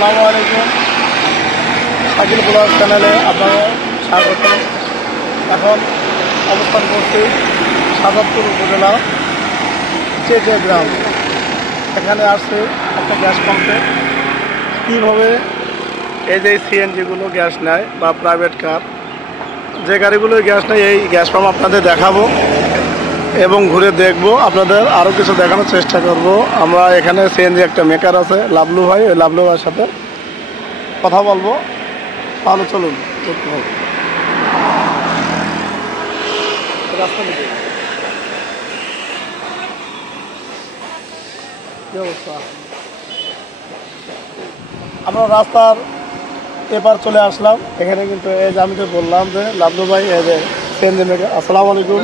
আসসালামু আলাইকুম। শাকিল ব্লগ চ্যানেলে আপনারা স্বাগত। এখন অবস্থান করছি সাজাদপুর উপজেলা চেটে গ্রাম। এখানে আসছে একটা গ্যাস পাম্পে কীভাবে এই যে সিএনজিগুলো গ্যাস নেয় বা প্রাইভেট কার যে গাড়িগুলো গ্যাস নেয়, এই গ্যাস পাম্প আপনাদের দেখাবো এবং ঘুরে দেখবো, আপনাদের আরও কিছু দেখানোর চেষ্টা করব। আমরা এখানে সিএনজি একটা মেকার আছে লাবলু ভাই, ওই লাবলু ভাইয়ের সাথে কথা বলবো। তাহলে চলুন দেখতে হবে রাস্তা দিকে কি অবস্থা। আমরা রাস্তার এবার চলে আসলাম। এখানে কিন্তু এই যে আমি তো বললাম যে লাবলু ভাই, এই যে সিএনজি মেকার। আসসালামু আলাইকুম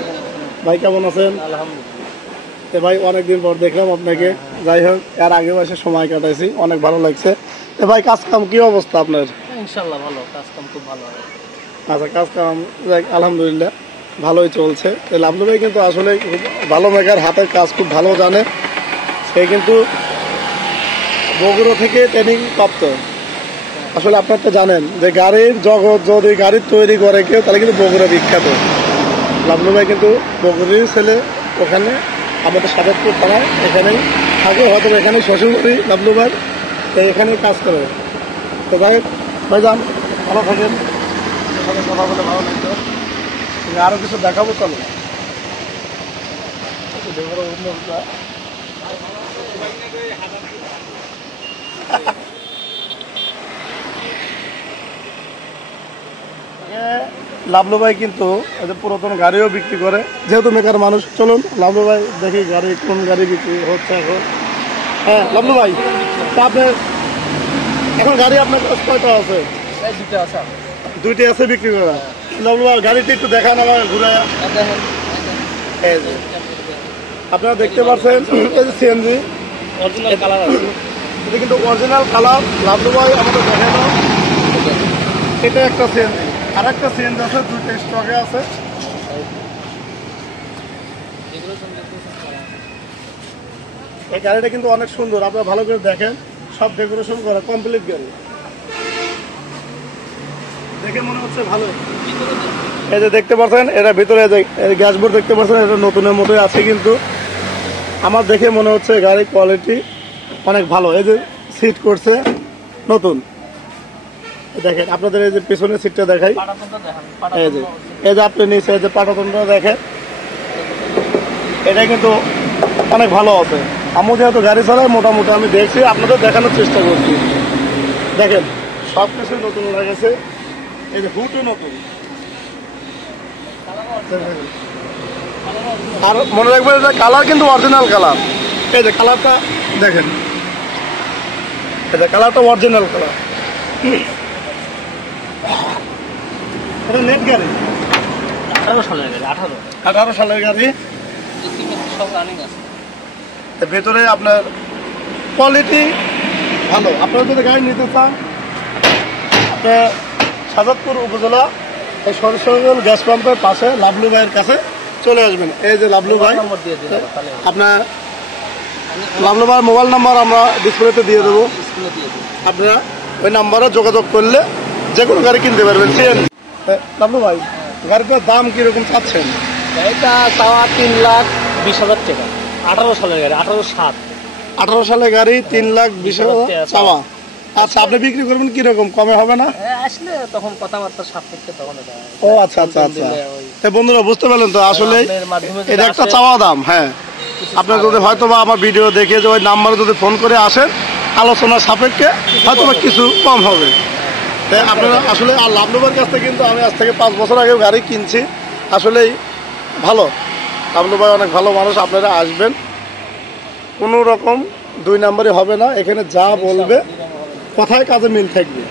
ভাই, কেমন আছেন? আলহামদুলিল্লাহ। ভাই অনেকদিন পর দেখলাম আপনাকে। যাই হোক, এর আগেও এসে সময় কাটাইছি, অনেক ভালো লাগছে। ভাই কাজ কাম কি অবস্থা আপনার? ইনশাআল্লাহ ভালো, কাজ কাম খুব ভালো। আচ্ছা, কাজ কাম আলহামদুলিল্লাহ ভালোই চলছে। লাবলু ভাই কিন্তু আসলে খুব ভালো মেকার, হাতের কাজ খুব ভালো জানে। সে কিন্তু বগুড়া থেকে ট্রেনিং প্রাপ্ত। আসলে আপনার তো জানেন যে গাড়ির জগৎ যদি গাড়ি তৈরি করে কেউ, তাহলে কিন্তু বগুড়া বিখ্যাত। লাবলু ভাই কিন্তু বগুড়ির ছেলে, ওখানে আমাদের সাজাদপুর থানায় এখানেই থাকে, হয়তো এখানেই শ্বশুরবাড়ি লাবলু ভাই, এখানেই কাজ করে। তো ভাই ভাইজান ভালো থাকেন, এখানে কথা বলে ভালো লাগতো। আরও কিছু দেখাবো, চলো। লাবলু ভাই কিন্তু পুরাতন গাড়িও বিক্রি করে, যেহেতু মেকার মানুষ। চলুন লাবলু ভাই দেখি গাড়ি কোন গাড়ি বিক্রি হচ্ছে এখন। হ্যাঁ লাবলু ভাই, তা আপনার এখন গাড়ি আপনার কাছে কয়টা আছে? দুইটা আছে বিক্রি করা। লাবলু ভাই গাড়িটি একটু দেখান আমার ঘুরে। আপনারা দেখতে পাচ্ছেন সিএনজি অরিজিনাল কালার আছে, এটা কিন্তু অরিজিনাল কালার। লাবলু ভাই আমাদের দেখানো, এটা একটা সিএনজি, আর একটা সিএনজি আছে, দুইটা স্টকে আছে। এই গাড়িটা কিন্তু অনেক সুন্দর, আপনারা ভালো করে দেখেন, সব ডেকোরেশন করা কমপ্লিট গাড়ি, দেখে মনে হচ্ছে ভালো। এই যে দেখতে পাচ্ছেন, এটা ভিতরে গ্যাস বোর্ড দেখতে পাচ্ছেন, এটা নতুনের মতোই আছে, কিন্তু আমার দেখে মনে হচ্ছে গাড়ির কোয়ালিটি অনেক ভালো। এই যে সিট করছে নতুন, দেখেন আপনাদের এই যে পিছনের সিটটা দেখাই, এই যে আপনি নিচে এই যে পাটাতনটা দেখেন, এটা কিন্তু অনেক ভালো আছে। আমি যেহেতু গাড়ি চালাই, মোটামুটি আমি দেখছি, আপনাদের দেখানোর চেষ্টা করছি। দেখেন সব কিছু নতুন লাগেছে, এই যে হুটও নতুন। আর মনে রাখবেন যে কালার কিন্তু অরিজিনাল কালার। এই যে কালারটা দেখেন, এই যে কালারটা অরিজিনাল কালার। এটা নেট গাড়ি, 18 সালের গাড়ি। 18 সালের গাড়ি। সব রানিং আছে। ভেতরে আপনার কোয়ালিটি ভালো। আপনারা যদি গাড়ি নিতে চান, আপনার সাজাদপুর উপজেলা এই সরসরগঞ্জ গ্যাস পাম্পের পাশে লাবলু ভাইয়ের কাছে চলে আসবেন। এই যে লাবলু ভাই, আপনার লাবলু ভাইয়ের মোবাইল নাম্বার আমরা ডিসপ্লেতে দিয়ে দেবো। আপনারা ওই নাম্বারে যোগাযোগ করলে যে কোনো গাড়ি কিনতে পারবেন। লাবলু ভাই, গাড়িটার দাম কীরকম চাচ্ছেন? এটা চাওয়া 3,20,000 টাকা। 18 সালের গাড়ি, 18 সালের গাড়ি, 3,20,000 চাওয়া। আচ্ছা, আপনি বিক্রি করবেন কিরকম, কমে হবে না? আসলে তখন কথাবার্তা সাপেক্ষে তখন। ও আচ্ছা আচ্ছা আচ্ছা, বন্ধুরা বুঝতে পারলেন তো, আসলে এটা একটা চাওয়া দাম। হ্যাঁ, আপনার যদি হয়তো বা আমার ভিডিও দেখে যে ওই নাম্বারে যদি ফোন করে আসেন, আলোচনার সাপেক্ষে হয়তো বা কিছু কম হবে। তাই আপনারা আসলে, আর লাবলু ভাইয়ের কাছ থেকে কিন্তু আমি আজ থেকে 5 বছর আগে গাড়ি কিনছি। আসলেই ভালো, লাবলু ভাই অনেক ভালো মানুষ। আপনারা আসবেন, কোনো রকম 2 নাম্বারই হবে না। এখানে যা বলবে কথায় কাজে মিল থাকবে।